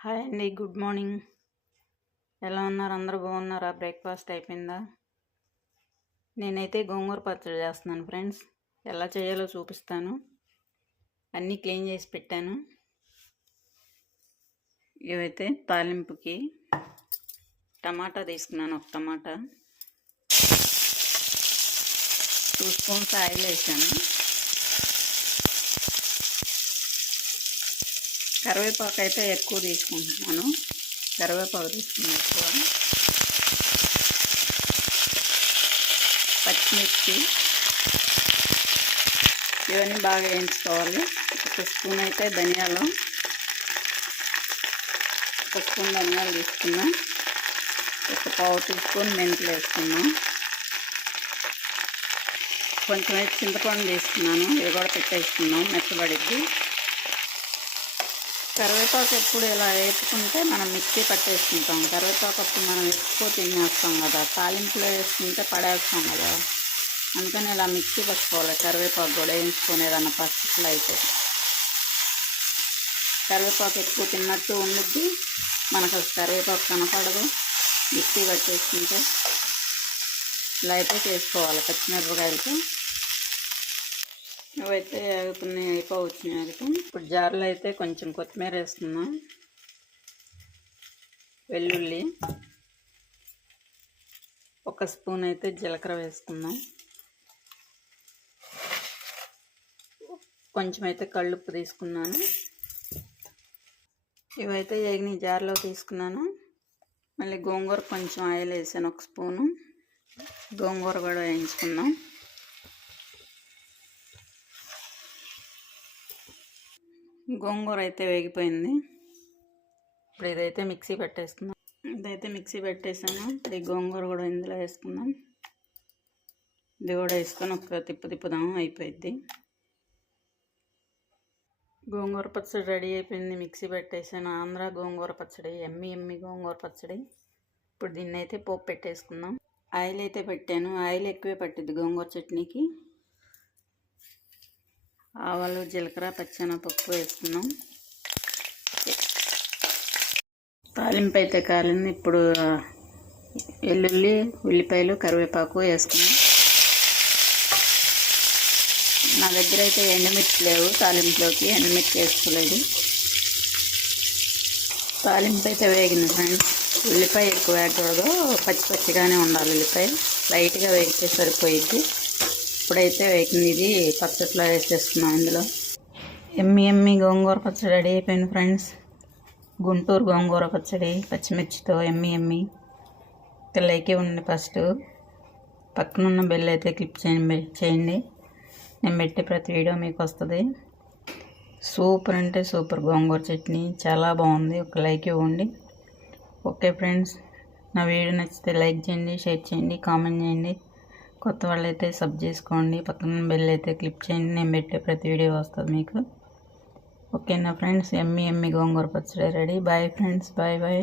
Hi అండి good morning. ఎలా ఉన్నారు? అందరూ బాగున్నారా? బ్రేక్ఫాస్ట్ అయిపోయిందా? నేనైతే గోంగూర పచ్చడి చేస్తున్నాను ఫ్రెండ్స్. ఎలా చేయాలో చూపిస్తాను. అన్నీ క్లీన్ చేసి పెట్టాను. ఇవైతే తాలింపుకి టమాటా తీసుకున్నాను ఒక టమాటా. టూ స్పూన్స్ ఆయిల్ వేసాను. కరివేపాకు అయితే ఎక్కువ తీసుకుంటున్నాను. కరివేపాకు తీసుకున్నాను ఎక్కువ. పచ్చిమిర్చి. ఇవన్నీ బాగా వేయించుకోవాలి. ఒక స్పూన్ అయితే ధనియాలు. ఒక స్పూన్ ధనియాలు తీసుకున్నాం. ఒక పావు టీ స్పూన్ మెంతులు వేసుకున్నాం. కొంచెం అయితే చింతపండు తీసుకున్నాను. ఇవి కూడా పెట్టేసుకున్నాం మెత్తబడిద్ది. కరివేపాకు ఎప్పుడు ఇలా వేసుకుంటే మనం మిక్సీ పట్టేసుకుంటాం. కరివేపాకు అప్పుడు మనం ఎక్కువ తినేస్తాం కదా. తాలింపులో వేసుకుంటే పడేస్తాం కదా. అందుకని ఇలా మిక్సీ పట్టుకోవాలి. కరివేపాకు కూడా వేయించుకునేదన్న పరిస్థితులు అయితే. కరివేపాకు ఎక్కువ తిన్నట్టు ఉండిద్ది. మనకు కరివేపాకు కనపడదు. మిక్సీ పట్టేసుకుంటే ఇలా అయితే చేసుకోవాలి పచ్చిమిరపకాయలతో ఇవైతే కొన్ని అయిపోవచ్చినాయి ఇప్పుడు జార్లో అయితే కొంచెం కొత్తిమీర వేస్తున్నాం. వెల్లుల్లి. ఒక స్పూన్ అయితే జీలకర్ర వేసుకుందాం. కొంచెం అయితే కళ్ళుప్పు తీసుకున్నాను. ఇవైతే ఎగిని జార్లో తీసుకున్నాను. మళ్ళీ గోంగూర కొంచెం ఆయిల్ వేసాను ఒక స్పూను. గోంగూర కూడా వేయించుకుందాం. గోంగూర అయితే వేగిపోయింది. ఇప్పుడు ఇదైతే మిక్సీ పెట్టేసుకుందాం. ఇదైతే మిక్సీ పెట్టేసాను. ఈ గోంగూర కూడా ఇందులో వేసుకుందాం. ఇది కూడా వేసుకొని ఒక తిప్పు తిప్పుదాం అయిపోయింది గోంగూర పచ్చడి రెడీ అయిపోయింది. మిక్సీ పెట్టేసాను. ఆంధ్ర గోంగూర పచ్చడి ఎమ్మి ఎమ్మి గోంగూర పచ్చడి. ఇప్పుడు దీన్ని అయితే పోపు పెట్టేసుకుందాం. ఆయిల్ అయితే పెట్టాను. ఆయిల్ ఎక్కువే పట్టింది గోంగూర చట్నీకి. ఆవాలు జీలకర్ర పచ్చెనపప్పు వేసుకున్నాం తాలింపు అయితే కాలింది ఇప్పుడు వెల్లుల్లి ఉల్లిపాయలు కరివేపాకు వేసుకున్నాం నా దగ్గర అయితే ఎండుమిర్చి లేవు తాలింపులోకి ఎండుమిర్చి వేసుకోలేదు. తాలింపు అయితే వేగింది ఫ్రెండ్స్. ఉల్లిపాయ ఎక్కువ వేయకూడదు పచ్చి పచ్చిగానే ఉండాలి ఉల్లిపాయ. లైట్గా వేగితే సరిపోయిద్ది. ఇప్పుడైతే వేగింది ఇది పచ్చట్లో వేసేస్తున్నాం ఇందులో. ఎమ్మి ఎమ్మి గోంగూర పచ్చడి రెడీ అయిపోయింది ఫ్రెండ్స్. గుంటూరు గోంగూర పచ్చడి పచ్చిమిర్చితో ఎమ్మి ఎమ్మి. లైకే ఉండి ఫస్ట్. పక్కనున్న బెల్ అయితే క్లిప్ చేయండి చేయండి. నేను పెట్టే ప్రతి వీడియో మీకు వస్తుంది. సూపర్ అంటే సూపర్ గోంగూర చట్నీ. చాలా బాగుంది. ఒక లైక్ ఇవ్వండి. Okay friends. నా వీడియో నచ్చితే లైక్ చేయండి షేర్ చేయండి కామెంట్ చేయండి. కొత్త వాళ్ళు అయితే సబ్ చేసుకోండి. పక్కన బెల్ అయితే క్లిక్ చేయండి. నేను పెట్టే ప్రతి వీడియో వస్తుంది మీకు. ఓకేనా ఫ్రెండ్స్ ఎమ్మి ఎమ్మి గోంగూర పచ్చడి ready. Bye friends bye bye